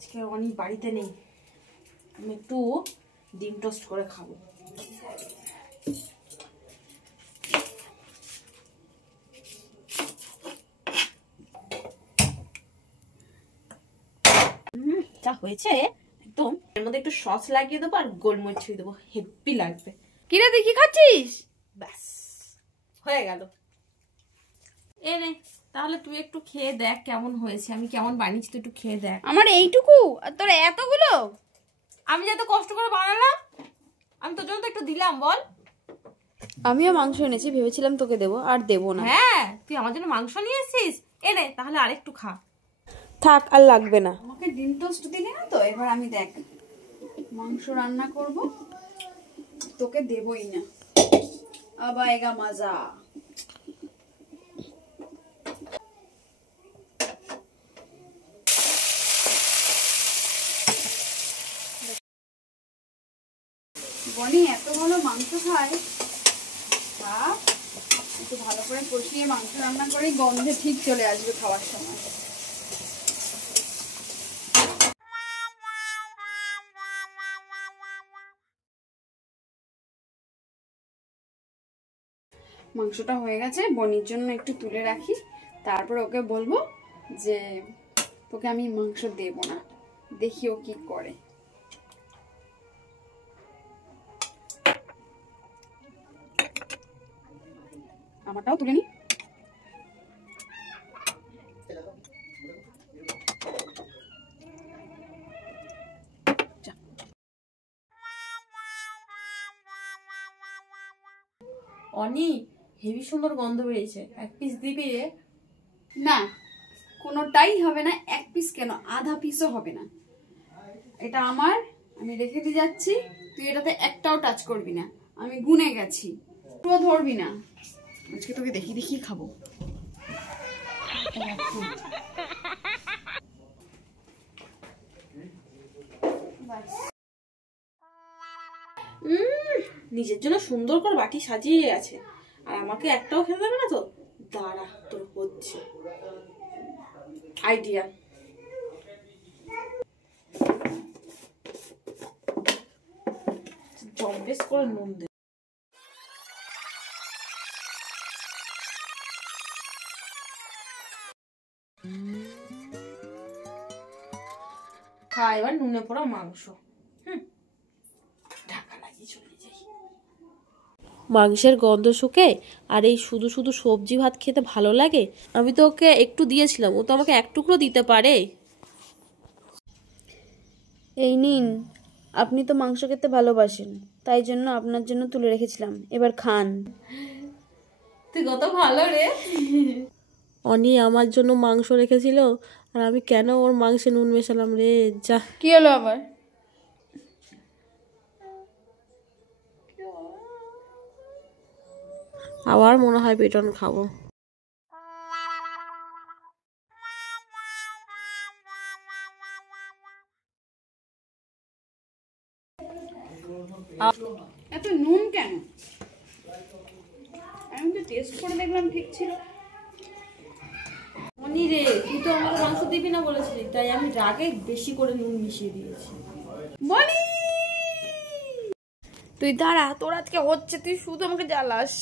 আজকে অনেক বাড়িতে নেই, আমি একটু ডিম টোস্ট করে খাবো। যা হয়েছে একদম। এর মধ্যে একটু সস লাগিয়ে দেবো আর গোলমরিচ ছুঁয়ে দেবো, হেভি লাগবে। কিরে তুই কি খাচ্ছিস? ব্যাস হয়ে গেল। এ নে, তাহলে তুই একটু খেয়ে দেখ কেমন হয়েছে, আমি কেমন বানিয়েছি তুই একটু খেয়ে দেখ। আমার এইটুকু আর তোর এতগুলো? আমি যত কষ্ট করে বানালাম, আমি তোর জন্য তো একটু দিলাম বল। আমিও মাংস এনেছি, ভেবেছিলাম তোকে দেবো, আর দেবো না। হ্যাঁ, তুই আমার জন্য মাংস নিয়ে এসেছিস, এ নে তাহলে আরেকটু খা। থাক, আর লাগবে না। আমাকে ডিম টোস্ট দিলি না তো, এবার আমি দেখ মাংস রান্না করব, তোকে দেবই না। আবায়েগা মজা। বনি এত ভালো মাংস খায়, একটু ভালো করে কষিয়ে মাংস রান্না করে গন্ধে ঠিক চলে আসবে খাওয়ার সময়। মাংসটা হয়ে গেছে, বনির জন্য একটু তুলে রাখি, তারপর ওকে বলবো যে তোকে আমি মাংস দেব না, দেখি ও কি করে। আমারটাও তুলে নি। অনি, হেভি সুন্দর গন্ধ বেরিয়েছে, এক পিস দিবি? না, কোনোটাই হবে না, এক পিস কেন, আধা পিসও হবে না। এটা আমার, আমি রেখে দিয়ে যাচ্ছি, তুই এটাতে একটাও টাচ করবি না, আমি গুনে গেছি। পুরো ধরবি না, আজকে তোকে দেখি দেখি খাবো। নিজের জন্য সুন্দর করে বাটি সাজিয়ে গেছে, আর আমাকে একটাও খেতে দেবে না তো। দাঁড়া, তোর হচ্ছে আইডিয়া। জম্বেস করে নুন দে। খা এবার নুনে পোড়া মাংস। ঢাকা লাগিয়ে চলে যাই। মাংসের গন্ধ শুকে আর এই শুধু শুধু সবজি ভাত খেতে ভালো লাগে। আমি তো ওকে একটু দিয়েছিলাম, ও তো আমাকে এক টুকরো দিতে পারে। এই নিন, আপনি তো মাংস খেতে ভালোবাসেন, তাই জন্য আপনার জন্য তুলে রেখেছিলাম, এবার খান। তুই কত ভালো রে। অনি আমার জন্য মাংস রেখেছিল, আর আমি কেন ওর মাংসে নুন মেশালাম রে। যা, কি হলো আবার? আবার মনে হয় বেটন খাবো। এত নুন কেন? আমি তো টেস্ট করে দেখলাম ঠিক ছিল। অনি রে, তুই তো আমাকে মাংস দিবি না বলেছিলি, তাই আমি রাগে বেশি করে নুন মিশিয়ে দিয়েছি। বলি তুই দাঁড়া, তোর আজকে হচ্ছে, তুই শুধু আমাকে জ্বালাস।